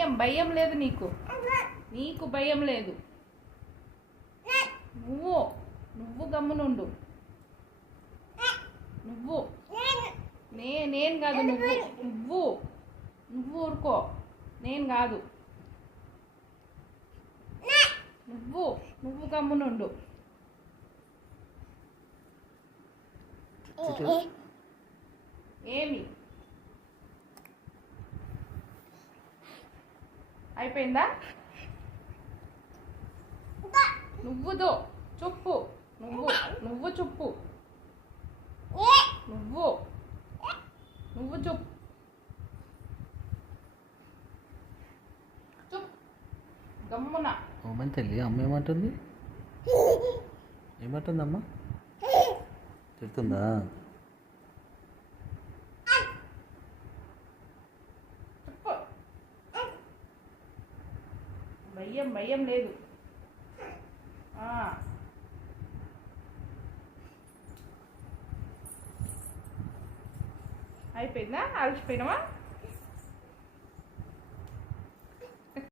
భయం భయం లేదు నీకు, నీకు భయం లేదు. నువ్వు నువ్వు గమ్మునుండు. నువ్వు నేను కాదు, నువ్వు నువ్వు నువ్వు ఊరుకో, నేను కాదు. నువ్వు నువ్వు గమ్మునుండు. ఏమి అయిపోయిందా? నువ్వుదో చెప్పు, నువ్వు నువ్వు చెప్పు, నువ్వు నువ్వు చెప్పు, గమ్మున. అమ్మని తల్లి, అమ్మ ఏమంటుంది? ఏమంటుంది అమ్మ? చెప్తుందా? చెప్పు. భయం భయం లేదు. అయిపోయిందా? అలసిపోయినావా?